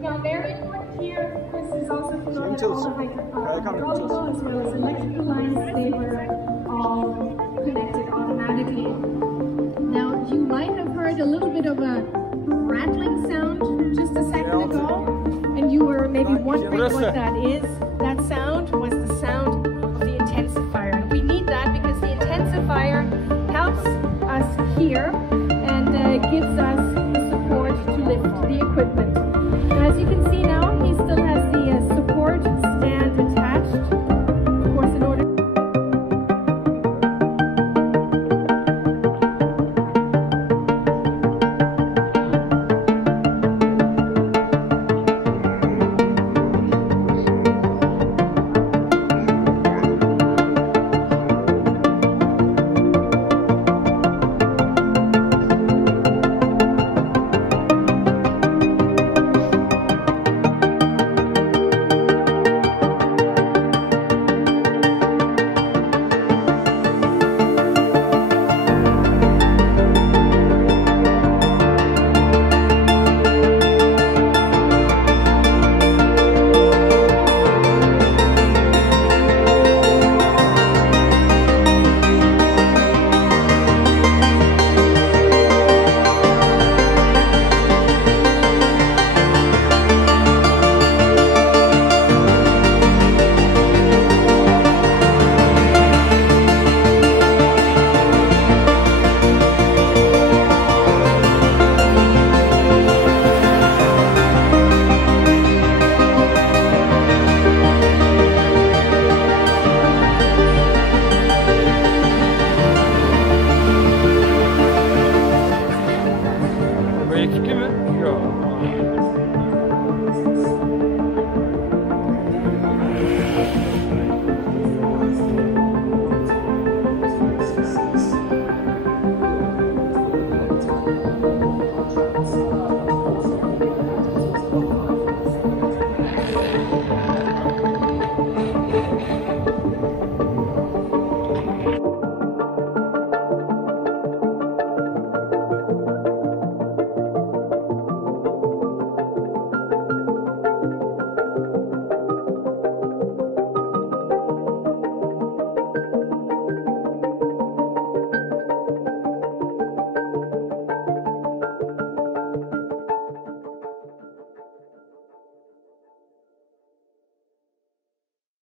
Now, very important here, this is also to know that all the hydraulical as well as electrical lines, they were all connected automatically. Now, you might have heard a little bit of a rattling sound just a second ago, and you were maybe wondering what that is. That sound was the sound of the intensifier. And we need that because the intensifier helps us here and gives us the support to lift the equipment. Now, as you can see now,